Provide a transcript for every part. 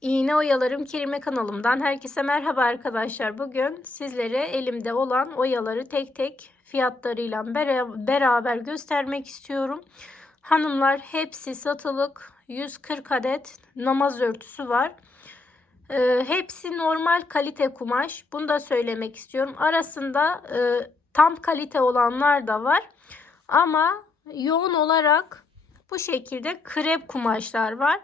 İğne Oyalarım Kerime kanalımdan herkese merhaba arkadaşlar. Bugün sizlere elimde olan oyaları tek tek fiyatlarıyla bera- beraber göstermek istiyorum. Hanımlar hepsi satılık 140 adet namaz örtüsü var. Ee, hepsi normal kalite kumaş. Bunu da söylemek istiyorum. Arasında e, tam kalite olanlar da var. Ama yoğun olarak bu şekilde krep kumaşlar var.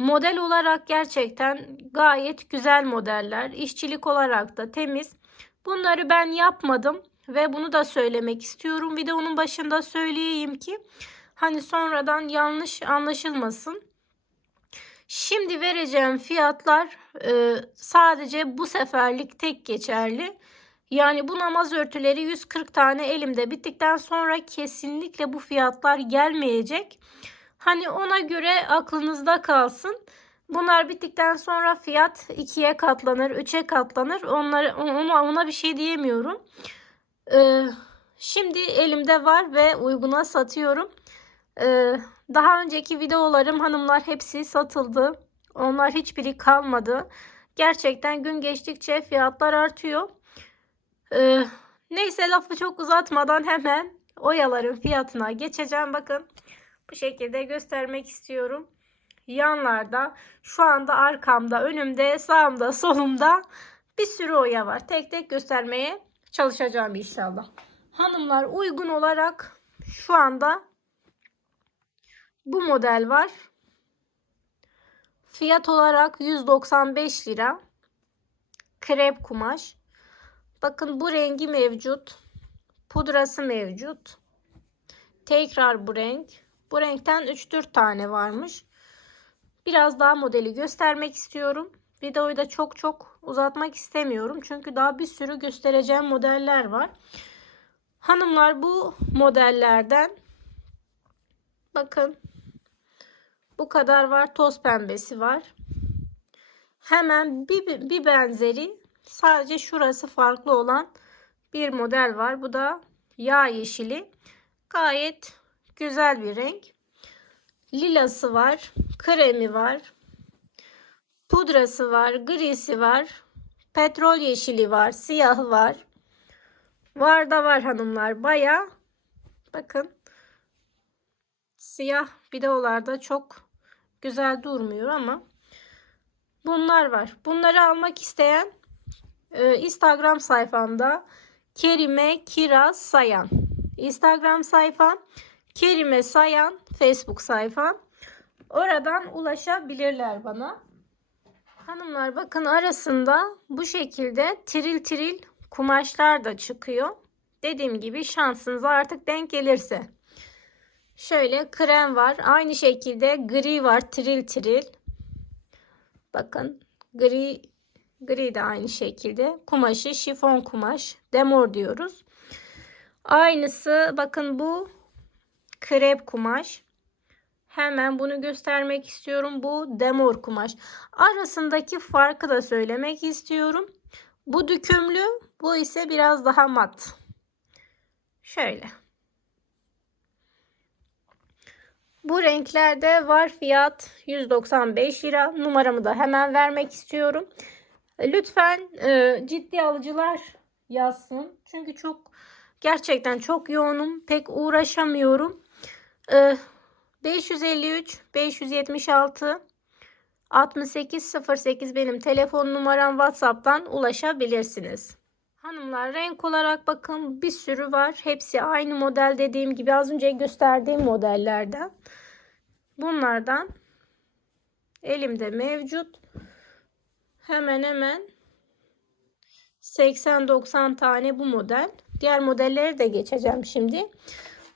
Model olarak gerçekten gayet güzel modeller. İşçilik olarak da temiz. Bunları ben yapmadım ve bunu da söylemek istiyorum. Videonun başında söyleyeyim ki hani sonradan yanlış anlaşılmasın. Şimdi vereceğim fiyatlar e, sadece bu seferlik tek geçerli. Yani bu namaz örtüleri 140 tane elimde bittikten sonra kesinlikle bu fiyatlar gelmeyecek. Hani ona göre aklınızda kalsın. Bunlar bittikten sonra fiyat 2'ye katlanır, 3'e katlanır. Onları ona, ona bir şey diyemiyorum. Ee, şimdi elimde var ve uyguna satıyorum. Ee, daha önceki videolarım hanımlar hepsi satıldı. Onlar hiçbiri kalmadı. Gerçekten gün geçtikçe fiyatlar artıyor. Ee, neyse lafı çok uzatmadan hemen oyaların fiyatına geçeceğim. Bakın bu şekilde göstermek istiyorum. Yanlarda şu anda arkamda, önümde, sağımda, solumda bir sürü oya var. Tek tek göstermeye çalışacağım inşallah. Hanımlar uygun olarak şu anda bu model var. Fiyat olarak 195 lira. Krep kumaş. Bakın bu rengi mevcut. Pudrası mevcut. Tekrar bu renk. Bu renkten 3-4 tane varmış. Biraz daha modeli göstermek istiyorum. Videoyu da çok çok uzatmak istemiyorum. Çünkü daha bir sürü göstereceğim modeller var. Hanımlar bu modellerden bakın bu kadar var. Toz pembesi var. Hemen bir, bir benzeri sadece şurası farklı olan bir model var. Bu da yağ yeşili. Gayet güzel bir renk. Lilası var. Kremi var. Pudrası var. Grisi var. Petrol yeşili var. Siyahı var. Var da var hanımlar. Baya bakın siyah videolarda çok güzel durmuyor ama bunlar var. Bunları almak isteyen e, Instagram sayfamda Kerime Kiraz Sayan. Instagram sayfam Kerime Sayan Facebook sayfam. Oradan ulaşabilirler bana. Hanımlar bakın arasında bu şekilde tril tril kumaşlar da çıkıyor. Dediğim gibi şansınıza artık denk gelirse. Şöyle krem var. Aynı şekilde gri var. Tril tril. Bakın gri gri de aynı şekilde. Kumaşı şifon kumaş. Demor diyoruz. Aynısı bakın bu krep kumaş. Hemen bunu göstermek istiyorum. Bu demor kumaş. Arasındaki farkı da söylemek istiyorum. Bu dükümlü, bu ise biraz daha mat. Şöyle. Bu renklerde var fiyat 195 lira. Numaramı da hemen vermek istiyorum. Lütfen e, ciddi alıcılar yazsın. Çünkü çok gerçekten çok yoğunum. Pek uğraşamıyorum. E, 553 576 6808 benim telefon numaram WhatsApp'tan ulaşabilirsiniz. Hanımlar renk olarak bakın bir sürü var. Hepsi aynı model dediğim gibi az önce gösterdiğim modellerden. Bunlardan elimde mevcut. Hemen hemen 80-90 tane bu model. Diğer modelleri de geçeceğim şimdi.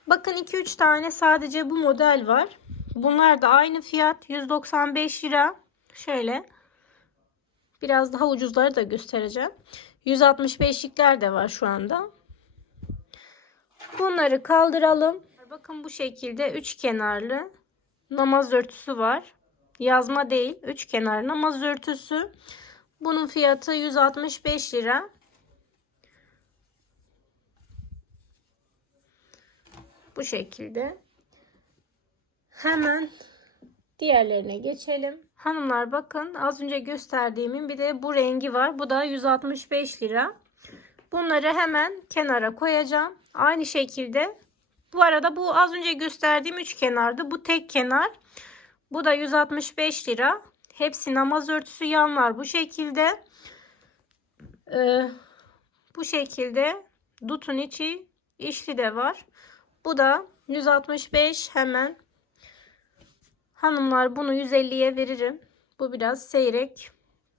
Bakın 2-3 tane sadece bu model var. Bunlar da aynı fiyat 195 lira. Şöyle biraz daha ucuzları da göstereceğim. 165'likler de var şu anda. Bunları kaldıralım. Bakın bu şekilde üç kenarlı namaz örtüsü var. Yazma değil, üç kenar namaz örtüsü. Bunun fiyatı 165 lira. Bu şekilde. Hemen diğerlerine geçelim. Hanımlar bakın az önce gösterdiğimin bir de bu rengi var. Bu da 165 lira. Bunları hemen kenara koyacağım. Aynı şekilde bu arada bu az önce gösterdiğim üç kenardı. Bu tek kenar. Bu da 165 lira. Hepsi namaz örtüsü yanlar bu şekilde. Ee, bu şekilde dutun içi işli de var. Bu da 165 hemen hanımlar bunu 150'ye veririm. Bu biraz seyrek.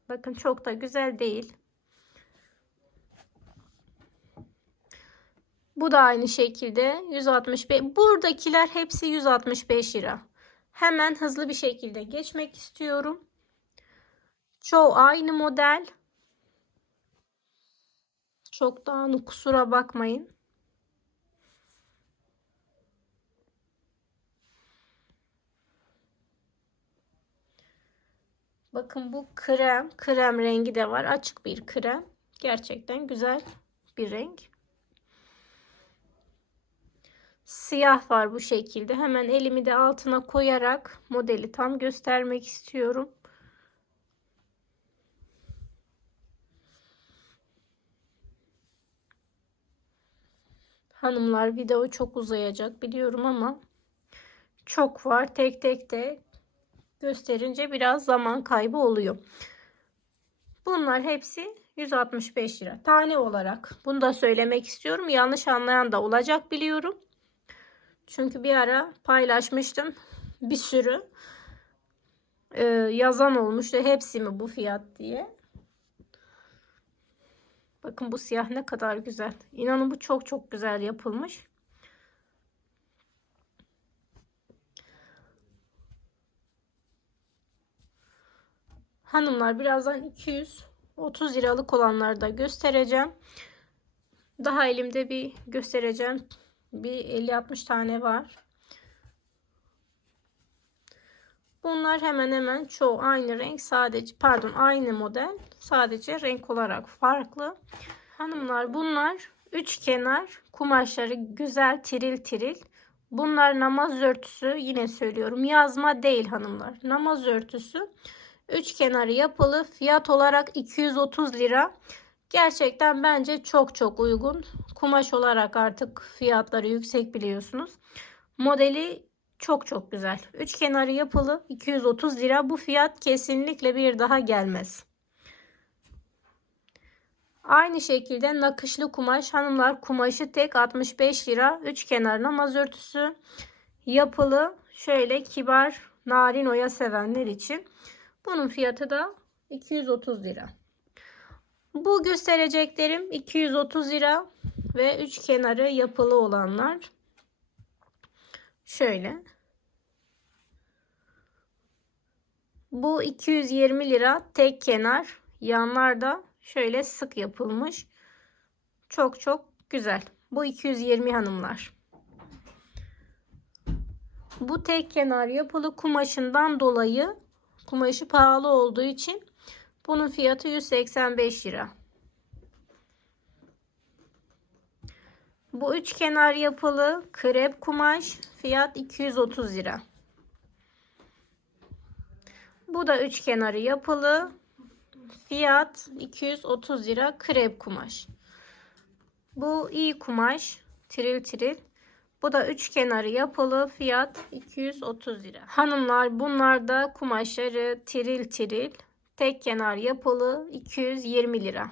Bakın çok da güzel değil. Bu da aynı şekilde 165. Buradakiler hepsi 165 lira. Hemen hızlı bir şekilde geçmek istiyorum. Çoğu aynı model. Çok dağınık kusura bakmayın. Bakın bu krem. Krem rengi de var. Açık bir krem. Gerçekten güzel bir renk. Siyah var bu şekilde. Hemen elimi de altına koyarak modeli tam göstermek istiyorum. Hanımlar video çok uzayacak biliyorum ama çok var. Tek tek de gösterince biraz zaman kaybı oluyor. Bunlar hepsi 165 lira. Tane olarak bunu da söylemek istiyorum. Yanlış anlayan da olacak biliyorum. Çünkü bir ara paylaşmıştım bir sürü e, yazan olmuştu. Hepsi mi bu fiyat diye. Bakın bu siyah ne kadar güzel. İnanın bu çok çok güzel yapılmış. Hanımlar birazdan 230 liralık olanları da göstereceğim. Daha elimde bir göstereceğim. Bir 50-60 tane var. Bunlar hemen hemen çoğu aynı renk sadece pardon aynı model sadece renk olarak farklı. Hanımlar bunlar üç kenar kumaşları güzel tiril tiril. Bunlar namaz örtüsü yine söylüyorum yazma değil hanımlar namaz örtüsü. Üç kenarı yapılı fiyat olarak 230 lira. Gerçekten bence çok çok uygun. Kumaş olarak artık fiyatları yüksek biliyorsunuz. Modeli çok çok güzel. Üç kenarı yapılı 230 lira. Bu fiyat kesinlikle bir daha gelmez. Aynı şekilde nakışlı kumaş hanımlar kumaşı tek 65 lira. Üç kenar namaz örtüsü yapılı şöyle kibar narin oya sevenler için. Bunun fiyatı da 230 lira. Bu göstereceklerim 230 lira ve üç kenarı yapılı olanlar. Şöyle. Bu 220 lira tek kenar. Yanlarda şöyle sık yapılmış. Çok çok güzel. Bu 220 hanımlar. Bu tek kenar yapılı kumaşından dolayı kumaşı pahalı olduğu için bunun fiyatı 185 lira. Bu üç kenar yapılı krep kumaş fiyat 230 lira. Bu da üç kenarı yapılı fiyat 230 lira krep kumaş. Bu iyi kumaş tril tril. Bu da üç kenarı yapılı fiyat 230 lira. Hanımlar bunlar da kumaşları tril tril. Tek kenar yapılı 220 lira.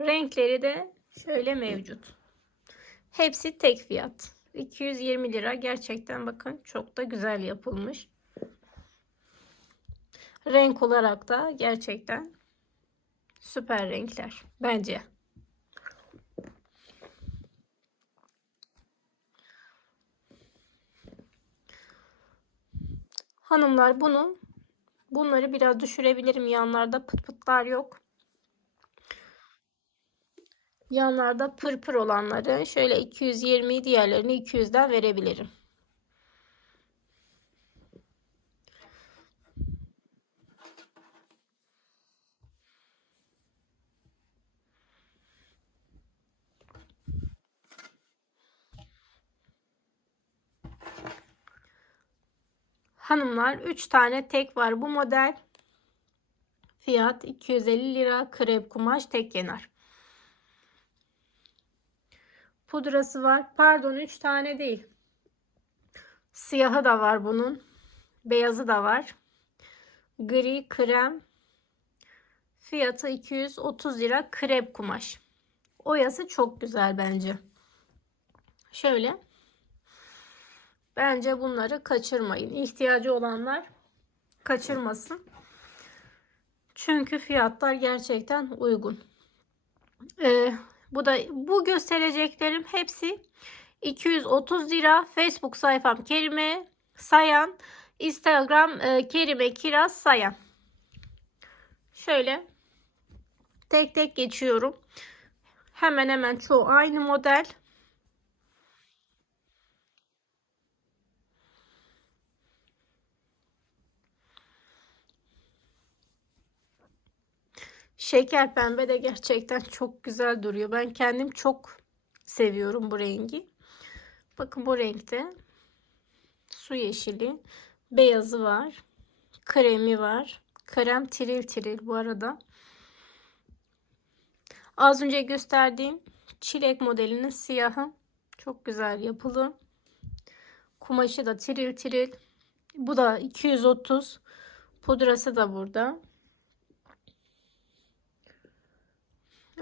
Renkleri de şöyle mevcut. Hepsi tek fiyat. 220 lira. Gerçekten bakın çok da güzel yapılmış. Renk olarak da gerçekten süper renkler bence. Hanımlar bunu bunları biraz düşürebilirim. Yanlarda pıt pıtlar yok. Yanlarda pırpır olanları şöyle 220 diğerlerini 200'den verebilirim. Hanımlar 3 tane tek var bu model. Fiyat 250 lira. Krep kumaş tek kenar. Pudrası var. Pardon 3 tane değil. Siyahı da var bunun. Beyazı da var. Gri krem. Fiyatı 230 lira. Krep kumaş. Oyası çok güzel bence. Şöyle. Bence bunları kaçırmayın. İhtiyacı olanlar kaçırmasın. Çünkü fiyatlar gerçekten uygun. Ee, bu da bu göstereceklerim hepsi 230 lira. Facebook sayfam Kerime Sayan, Instagram e, Kerime Kiraz Sayan. Şöyle tek tek geçiyorum. Hemen hemen çoğu aynı model. Şeker pembe de gerçekten çok güzel duruyor. Ben kendim çok seviyorum bu rengi. Bakın bu renkte su yeşili, beyazı var, kremi var. Krem tiril tiril bu arada. Az önce gösterdiğim çilek modelinin siyahı çok güzel yapılı. Kumaşı da tiril tiril. Bu da 230. Pudrası da burada.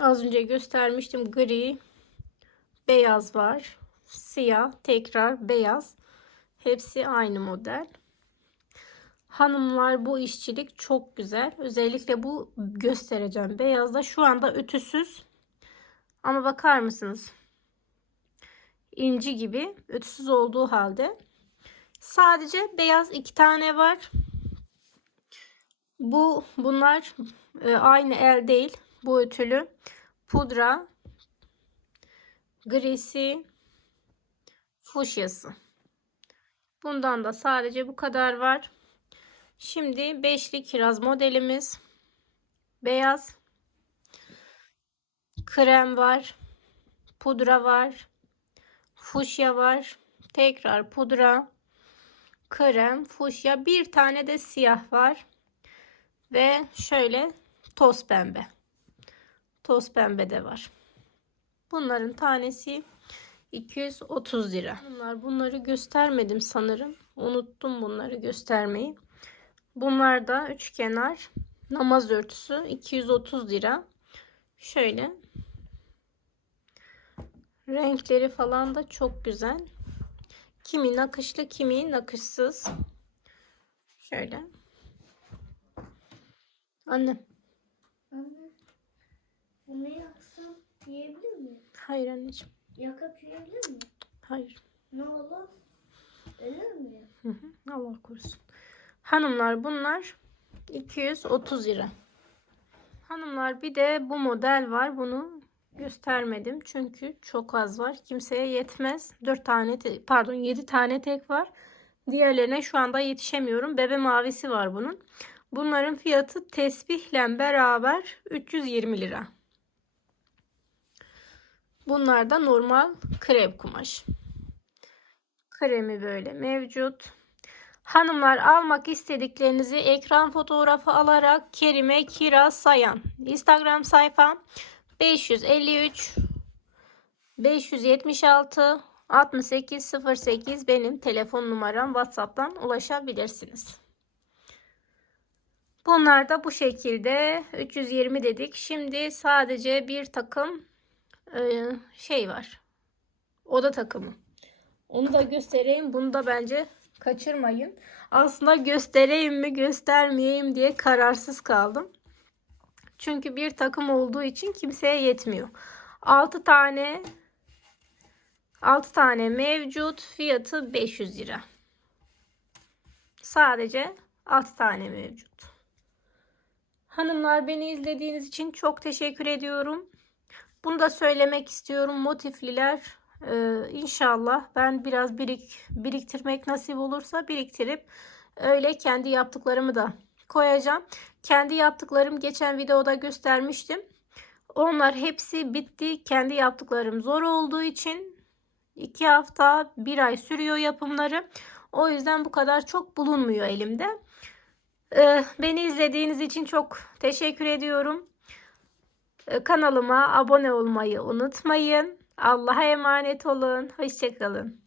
Az önce göstermiştim gri, beyaz var, siyah, tekrar beyaz. Hepsi aynı model. Hanımlar bu işçilik çok güzel. Özellikle bu göstereceğim. Beyazda şu anda ütüsüz. Ama bakar mısınız? İnci gibi ütüsüz olduğu halde. Sadece beyaz iki tane var. Bu bunlar e, aynı el değil. Bu ütülü pudra grisi fuşyası. Bundan da sadece bu kadar var. Şimdi beşli kiraz modelimiz. Beyaz. Krem var. Pudra var. Fuşya var. Tekrar pudra. Krem, fuşya. Bir tane de siyah var. Ve şöyle toz pembe. Toz pembe de var. Bunların tanesi 230 lira. Bunlar bunları göstermedim sanırım. Unuttum bunları göstermeyi. Bunlar da üçkenar namaz örtüsü 230 lira. Şöyle renkleri falan da çok güzel. Kimi nakışlı, kimi nakışsız. Şöyle. Anne. Anne, bunu yaksam yiyebilir miyim? Hayır anneciğim. Yakıp yiyebilir miyim? Hayır. Ne olur? Ölür müyüm? Hı hı, Allah korusun. Hanımlar bunlar 230 lira. Hanımlar bir de bu model var. Bunu göstermedim çünkü çok az var. Kimseye yetmez. 4 tane pardon 7 tane tek var. Diğerlerine şu anda yetişemiyorum. Bebe mavisi var bunun. Bunların fiyatı tesbihle beraber 320 lira. Bunlar da normal krep kumaş. Kremi böyle mevcut. Hanımlar almak istediklerinizi ekran fotoğrafı alarak Kerime Kiraz Sayan Instagram sayfam 553 576 6808 benim telefon numaram WhatsApp'tan ulaşabilirsiniz. Bunlar da bu şekilde 320 dedik. Şimdi sadece bir takım şey var. Oda takımı. Onu da göstereyim. Bunu da bence kaçırmayın. Aslında göstereyim mi göstermeyeyim diye kararsız kaldım. Çünkü bir takım olduğu için kimseye yetmiyor. 6 tane 6 tane mevcut. Fiyatı 500 lira. Sadece 6 tane mevcut. Hanımlar beni izlediğiniz için çok teşekkür ediyorum. Bunu da söylemek istiyorum. Motifliler ee, inşallah ben biraz birik, biriktirmek nasip olursa biriktirip öyle kendi yaptıklarımı da koyacağım. Kendi yaptıklarım geçen videoda göstermiştim. Onlar hepsi bitti. Kendi yaptıklarım zor olduğu için 2 hafta 1 ay sürüyor yapımları. O yüzden bu kadar çok bulunmuyor elimde. Ee, beni izlediğiniz için çok teşekkür ediyorum. Ee, Kanalıma abone olmayı unutmayın. Allah'a emanet olun. Hoşçakalın.